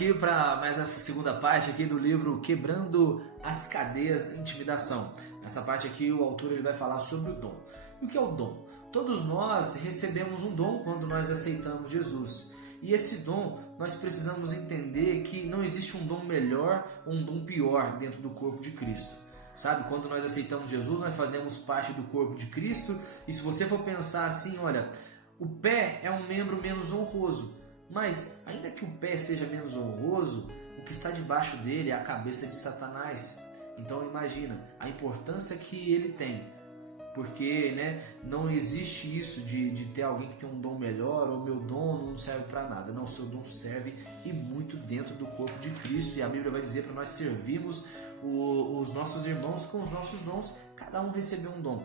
aqui para mais essa segunda parte aqui do livro Quebrando as Cadeias da Intimidação. Nessa parte aqui o autor ele vai falar sobre o dom. E o que é o dom? Todos nós recebemos um dom quando nós aceitamos Jesus. E esse dom, nós precisamos entender que não existe um dom melhor ou um dom pior dentro do corpo de Cristo. Sabe, quando nós aceitamos Jesus, nós fazemos parte do corpo de Cristo. E se você for pensar assim, olha, o pé é um membro menos honroso. Mas, ainda que o pé seja menos honroso, o que está debaixo dele é a cabeça de Satanás. Então imagina a importância que ele tem. Porque não existe isso de ter alguém que tem um dom melhor ou meu dom não serve para nada. Não, o seu dom serve e muito dentro do corpo de Cristo. E a Bíblia vai dizer para nós servirmos os nossos irmãos com os nossos dons. Cada um recebeu um dom.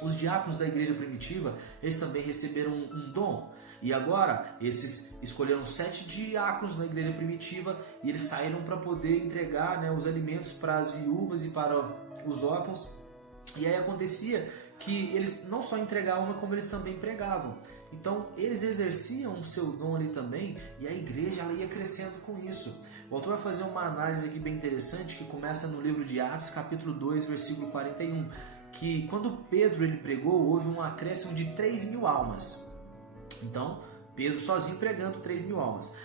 Os diáconos da igreja primitiva, eles também receberam um dom. E agora, esses escolheram 7 diáconos na igreja primitiva e eles saíram para poder entregar os alimentos para as viúvas e para os órfãos. E aí acontecia que eles não só entregavam, como eles também pregavam. Então, eles exerciam o seu dom ali também e a igreja ela ia crescendo com isso. O autor vai fazer uma análise aqui bem interessante que começa no livro de Atos, capítulo 2, versículo 41. Que quando Pedro ele pregou, houve um acréscimo de 3.000 almas. Então, Pedro sozinho pregando 3.000 almas.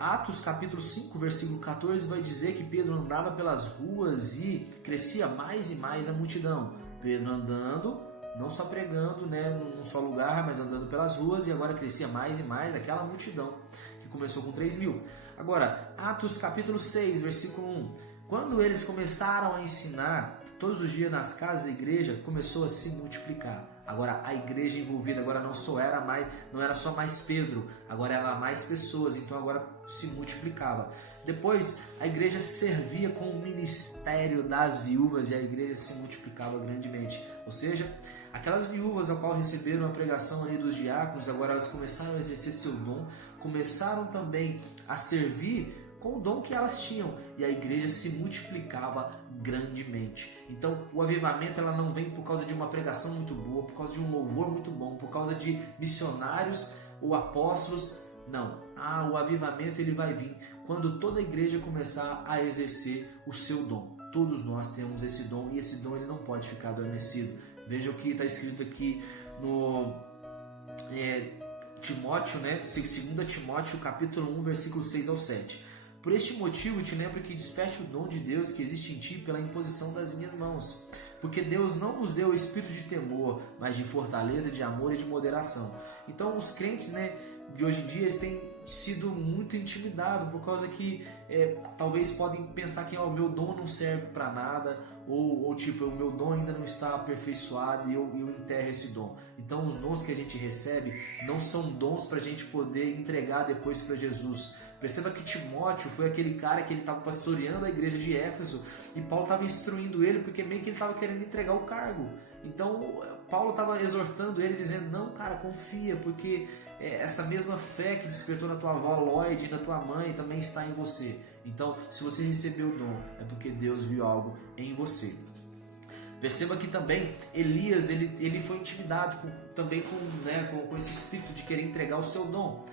Atos capítulo 5, versículo 14 vai dizer que Pedro andava pelas ruas e crescia mais e mais a multidão. Pedro andando, não só pregando num só lugar, mas andando pelas ruas, e agora crescia mais e mais aquela multidão que começou com 3.000. Agora, Atos capítulo 6, versículo 1. Quando eles começaram a ensinar todos os dias nas casas da igreja, começou a se multiplicar. Agora a igreja envolvida agora não era só mais Pedro, agora era mais pessoas, então agora se multiplicava. Depois a igreja servia com o ministério das viúvas e a igreja se multiplicava grandemente. Ou seja, aquelas viúvas ao qual receberam a pregação ali dos diáconos, agora elas começaram a exercer seu dom, começaram também a servir com o dom que elas tinham e a igreja se multiplicava grandemente. Então o avivamento ela não vem por causa de uma pregação muito boa, por causa de um louvor muito bom, por causa de missionários ou apóstolos. Não, o avivamento ele vai vir quando toda a igreja começar a exercer o seu dom. Todos nós temos esse dom e esse dom ele não pode ficar adormecido. Veja o que está escrito aqui no Timóteo, 2 Timóteo capítulo 1, versículo 6 ao 7. Por este motivo te lembro que desperte o dom de Deus que existe em ti pela imposição das minhas mãos. Porque Deus não nos deu o espírito de temor, mas de fortaleza, de amor e de moderação. Então os crentes de hoje em dia eles têm sido muito intimidados por causa que talvez podem pensar que o meu dom não serve para nada ou tipo, o meu dom ainda não está aperfeiçoado e eu enterro esse dom. Então os dons que a gente recebe não são dons para a gente poder entregar depois para Jesus. Perceba que Timóteo foi aquele cara que ele estava pastoreando a igreja de Éfeso e Paulo estava instruindo ele porque meio que ele estava querendo entregar o cargo. Então Paulo estava exortando ele, dizendo, não cara, confia, porque essa mesma fé que despertou na tua avó Lloyd e na tua mãe também está em você. Então se você recebeu o dom, é porque Deus viu algo em você. Perceba que também Elias ele foi intimidado também com esse espírito de querer entregar o seu dom.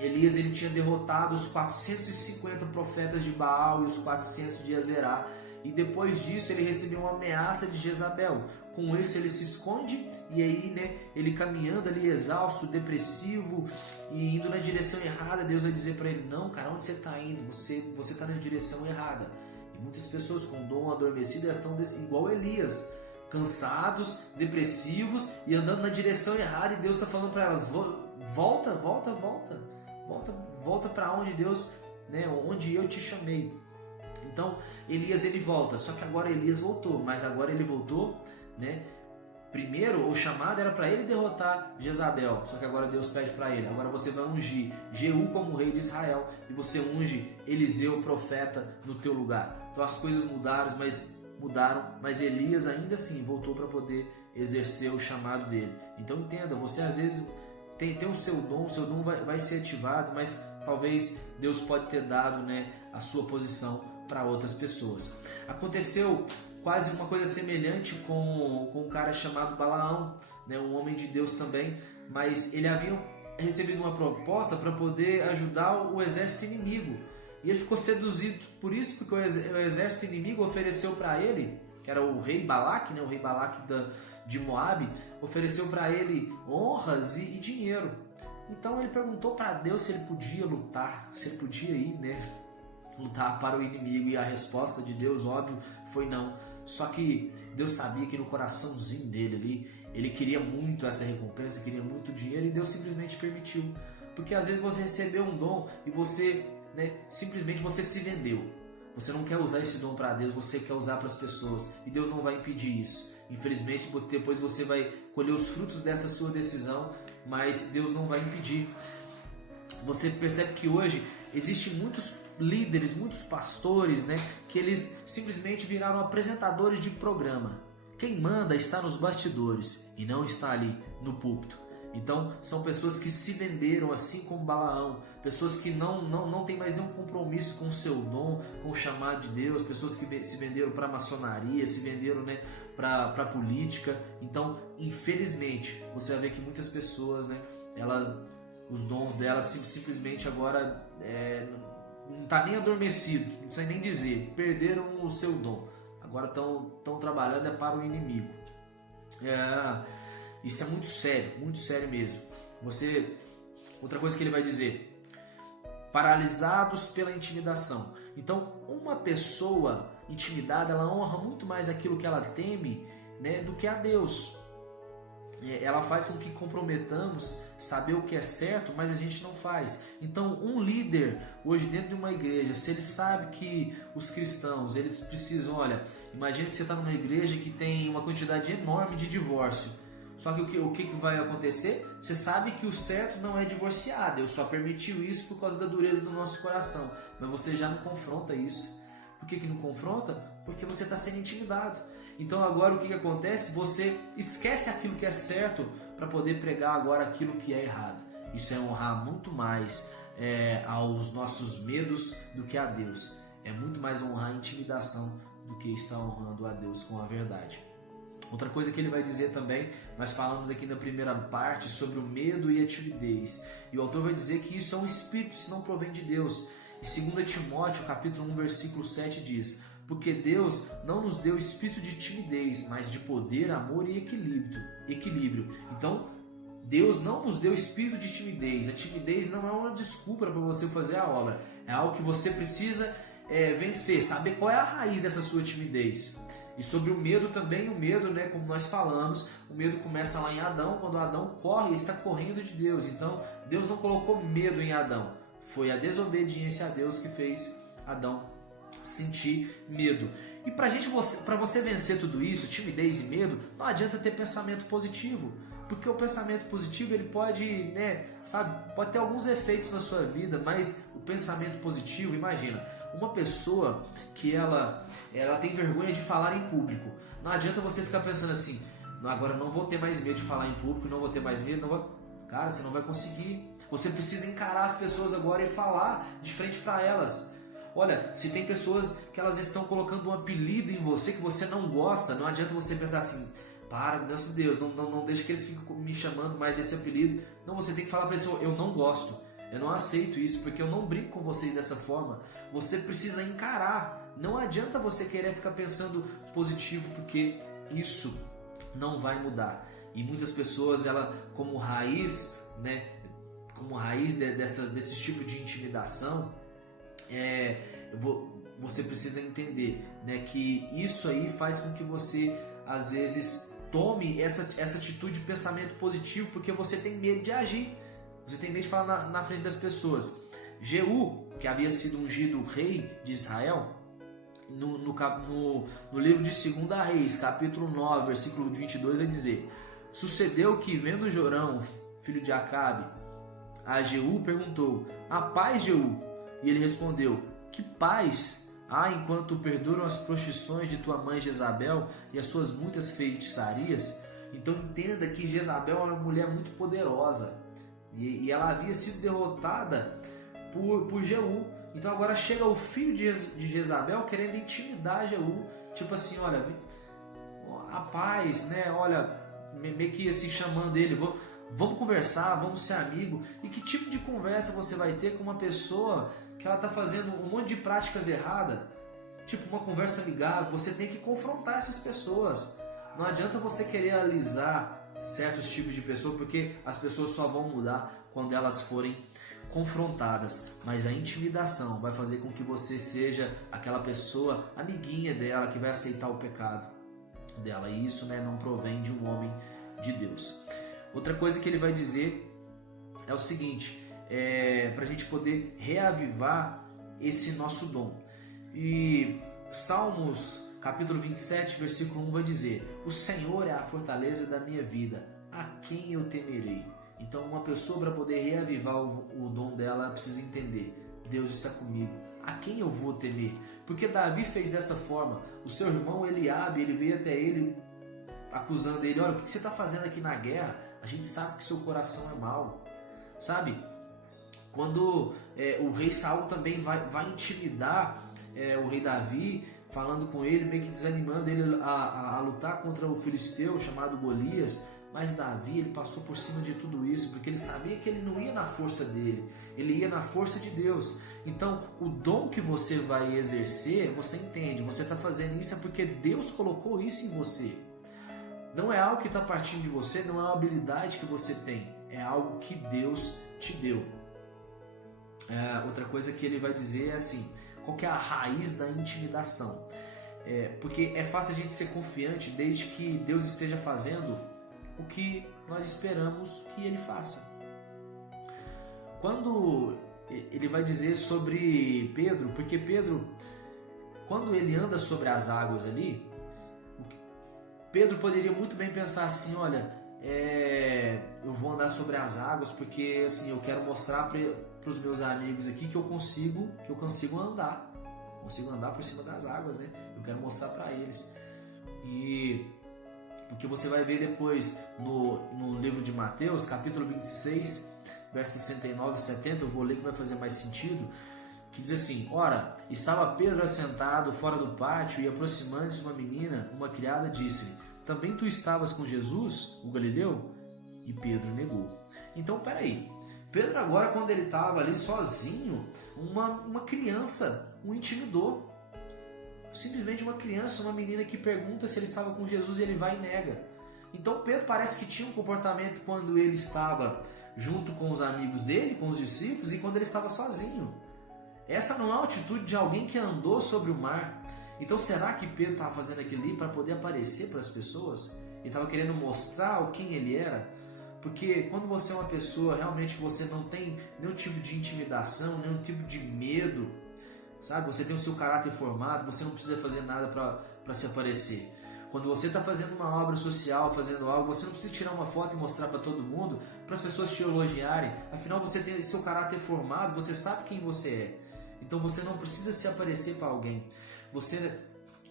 Elias ele tinha derrotado os 450 profetas de Baal e os 400 de Azerá. E depois disso ele recebeu uma ameaça de Jezabel. Com isso ele se esconde e aí ele caminhando ali exausto, depressivo e indo na direção errada, Deus vai dizer para ele, não cara, onde você está indo? Você está na direção errada. E muitas pessoas com dom adormecido elas estão igual Elias, cansados, depressivos e andando na direção errada, e Deus está falando para elas, volta para onde Deus, onde eu te chamei. Então Elias ele volta, só que agora Elias voltou, mas agora ele voltou, primeiro o chamado era para ele derrotar Jezabel, só que agora Deus pede para ele, agora você vai ungir Jeú como rei de Israel e você unge Eliseu profeta no teu lugar. Então as coisas mudaram, mas Elias ainda assim voltou para poder exercer o chamado dele. Então entenda, você às vezes tem o seu dom vai ser ativado, mas talvez Deus pode ter dado a sua posição para outras pessoas. Aconteceu quase uma coisa semelhante com um cara chamado Balaão, um homem de Deus também, mas ele havia recebido uma proposta para poder ajudar o exército inimigo. E ele ficou seduzido por isso, porque o exército inimigo ofereceu para ele, que era o rei Balaque, né, o rei Balaque de Moabe, ofereceu para ele honras e dinheiro. Então ele perguntou para Deus se ele podia lutar, se ele podia ir, né, lutar para o inimigo, e a resposta de Deus, óbvio, foi não. Só que Deus sabia que no coraçãozinho dele ali, ele queria muito essa recompensa, queria muito dinheiro, e Deus simplesmente permitiu. Porque às vezes você recebeu um dom e você, né, simplesmente você se vendeu. Você não quer usar esse dom para Deus, você quer usar para as pessoas, e Deus não vai impedir isso. Infelizmente, depois você vai colher os frutos dessa sua decisão, mas Deus não vai impedir. Você percebe que hoje existem muitos líderes, muitos pastores, né, que eles simplesmente viraram apresentadores de programa. Quem manda está nos bastidores e não está ali no púlpito. Então são pessoas que se venderam assim como Balaão, pessoas que não têm mais nenhum compromisso com o seu dom, com o chamado de Deus, pessoas que se venderam para a maçonaria, se venderam, né, para a política. Então, infelizmente, você vai ver que muitas pessoas, né, os dons delas simplesmente agora não está nem adormecido, não sei nem dizer, perderam o seu dom. Agora estão trabalhando para o inimigo. Isso é muito sério mesmo. Outra coisa que ele vai dizer: paralisados pela intimidação. Então, uma pessoa intimidada, ela honra muito mais aquilo que ela teme, né, do que a Deus. Ela faz com que comprometamos saber o que é certo, mas a gente não faz. Então, um líder hoje dentro de uma igreja, se ele sabe que os cristãos, eles precisam, olha, imagina que você está numa igreja que tem uma quantidade enorme de divórcio. Só que o que vai acontecer? Você sabe que o certo não é divorciar. Deus só permitiu isso por causa da dureza do nosso coração. Mas você já não confronta isso. Por que não confronta? Porque você está sendo intimidado. Então agora o que acontece? Você esquece aquilo que é certo para poder pregar agora aquilo que é errado. Isso é honrar muito mais aos nossos medos do que a Deus. É muito mais honrar a intimidação do que estar honrando a Deus com a verdade. Outra coisa que ele vai dizer também, nós falamos aqui na primeira parte sobre o medo e a timidez. E o autor vai dizer que isso é um espírito, se não provém de Deus. E 2 Timóteo, capítulo 1, versículo 7 diz: porque Deus não nos deu espírito de timidez, mas de poder, amor e equilíbrio. Então, Deus não nos deu espírito de timidez. A timidez não é uma desculpa para você fazer a obra. É algo que você precisa vencer, saber qual é a raiz dessa sua timidez. E sobre o medo também, o medo, né, como nós falamos, o medo começa lá em Adão, quando Adão corre, ele está correndo de Deus. Então, Deus não colocou medo em Adão. Foi a desobediência a Deus que fez Adão sentir medo. E para você vencer tudo isso, timidez e medo, não adianta ter pensamento positivo, porque o pensamento positivo ele pode, pode ter alguns efeitos na sua vida, mas o pensamento positivo, imagina, uma pessoa que ela tem vergonha de falar em público. Não adianta você ficar pensando assim: agora não vou ter mais medo de falar em público, não vou ter mais medo, cara, você não vai conseguir. Você precisa encarar as pessoas agora e falar de frente para elas. Olha, se tem pessoas que elas estão colocando um apelido em você que você não gosta, não adianta você pensar assim: para, nosso Deus, não deixa que eles fiquem me chamando mais desse apelido. Não, você tem que falar para a pessoa: eu não gosto. Eu não aceito isso, porque eu não brinco com vocês dessa forma. Você precisa encarar. Não adianta você querer ficar pensando positivo, porque isso não vai mudar. E muitas pessoas, como raiz, desse tipo de intimidação, você precisa entender, né, que isso aí faz com que você, às vezes, tome essa atitude de pensamento positivo, porque você tem medo de agir. Você tem medo de falar na frente das pessoas. Jeú, que havia sido ungido rei de Israel, no livro de 2 Reis, capítulo 9, versículo 22, vai dizer: sucedeu que, vendo Jorão, filho de Acabe, a Jeú perguntou: a paz, Jeú? E ele respondeu: que paz há enquanto perduram as prostituições de tua mãe Jezabel e as suas muitas feitiçarias? Então entenda que Jezabel é uma mulher muito poderosa. E ela havia sido derrotada por Jeú. Então agora chega o filho de Jezabel querendo intimidar Jeú. Tipo assim: olha, a paz, né? Olha, meio que assim chamando ele: Vamos conversar, vamos ser amigo. E que tipo de conversa você vai ter com uma pessoa que ela está fazendo um monte de práticas erradas? Tipo, uma conversa amigável. Você tem que confrontar essas pessoas. Não adianta você querer alisar certos tipos de pessoas, porque as pessoas só vão mudar quando elas forem confrontadas. Mas a intimidação vai fazer com que você seja aquela pessoa amiguinha dela, que vai aceitar o pecado dela. E isso, né, não provém de um homem de Deus. Outra coisa que ele vai dizer é o seguinte, para a gente poder reavivar esse nosso dom. E Salmos capítulo 27, versículo 1 vai dizer: o Senhor é a fortaleza da minha vida, a quem eu temerei? Então uma pessoa, para poder reavivar o dom dela, precisa entender: Deus está comigo, a quem eu vou temer? Porque Davi fez dessa forma. O seu irmão Eliabe, ele veio até ele acusando ele: olha, o que você está fazendo aqui na guerra? A gente sabe que seu coração é mau. Sabe? Quando o rei Saul também vai intimidar o rei Davi, falando com ele, meio que desanimando ele a lutar contra o filisteu chamado Golias. Mas Davi, ele passou por cima de tudo isso, porque ele sabia que ele não ia na força dele, ele ia na força de Deus. Então, o dom que você vai exercer, você entende, você está fazendo isso é porque Deus colocou isso em você. Não é algo que está partindo de você, não é uma habilidade que você tem, é algo que Deus te deu. Outra coisa que ele vai dizer é assim: qual que é a raiz da intimidação? Porque é fácil a gente ser confiante desde que Deus esteja fazendo o que nós esperamos que Ele faça. Quando ele vai dizer sobre Pedro, porque Pedro, quando ele anda sobre as águas ali, Pedro poderia muito bem pensar assim: olha, eu vou andar sobre as águas porque assim, eu quero mostrar para os meus amigos aqui que eu consigo andar. Consigo andar por cima das águas, né? Eu quero mostrar para eles. E porque você vai ver depois no livro de Mateus, capítulo 26, versos 69 e 70, eu vou ler que vai fazer mais sentido, que diz assim: ora, estava Pedro assentado fora do pátio, e aproximando-se uma menina, uma criada, disse-lhe: também tu estavas com Jesus, o Galileu? E Pedro negou. Então, peraí, Pedro agora, quando ele estava ali sozinho, uma criança o intimidou. Simplesmente uma criança, uma menina que pergunta se ele estava com Jesus e ele vai e nega. Então Pedro parece que tinha um comportamento quando ele estava junto com os amigos dele, com os discípulos, e quando ele estava sozinho. Essa não é a atitude de alguém que andou sobre o mar. Então será que Pedro estava fazendo aquilo ali para poder aparecer para as pessoas? Ele estava querendo mostrar quem ele era? Porque quando você é uma pessoa realmente que você não tem nenhum tipo de intimidação, nenhum tipo de medo, sabe? Você tem o seu caráter formado, você não precisa fazer nada para se aparecer. Quando você está fazendo uma obra social, fazendo algo, você não precisa tirar uma foto e mostrar para todo mundo, para as pessoas te elogiarem. Afinal, você tem seu caráter formado, você sabe quem você é. Então você não precisa se aparecer para alguém. Você,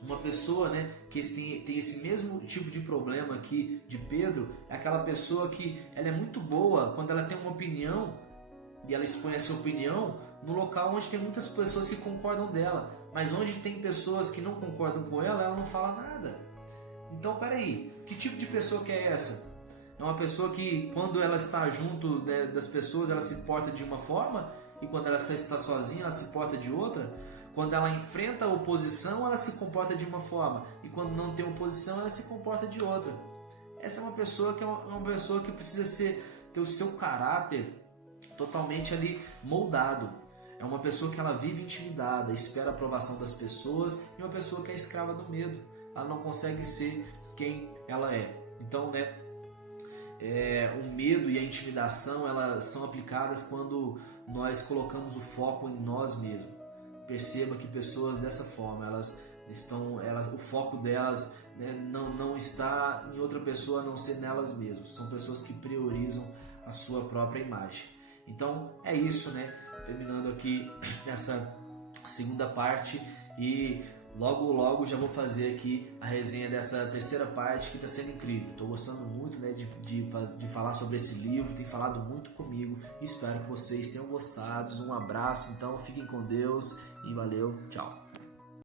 uma pessoa, né, que tem esse mesmo tipo de problema aqui de Pedro, é aquela pessoa que ela é muito boa quando ela tem uma opinião e ela expõe essa opinião no local onde tem muitas pessoas que concordam dela, mas onde tem pessoas que não concordam com ela, ela não fala nada. Então, peraí, que tipo de pessoa que é essa? É uma pessoa que, quando ela está junto das pessoas, ela se porta de uma forma, e quando ela está sozinha, ela se porta de outra. Quando ela enfrenta a oposição, ela se comporta de uma forma, e quando não tem oposição, ela se comporta de outra. Essa é uma pessoa que precisa ter o seu caráter totalmente ali moldado. É uma pessoa que ela vive intimidada, espera a aprovação das pessoas, e uma pessoa que é escrava do medo. Ela não consegue ser quem ela é. Então, né, o medo e a intimidação, elas são aplicadas quando nós colocamos o foco em nós mesmos. Perceba que pessoas dessa forma, o foco delas, né, não está em outra pessoa a não ser nelas mesmas. São pessoas que priorizam a sua própria imagem. Então é isso, né? Terminando aqui essa segunda parte, e logo já vou fazer aqui a resenha dessa terceira parte, que está sendo incrível. Estou gostando muito, né, de falar sobre esse livro, tem falado muito comigo, e espero que vocês tenham gostado. Um abraço, então fiquem com Deus e valeu, tchau.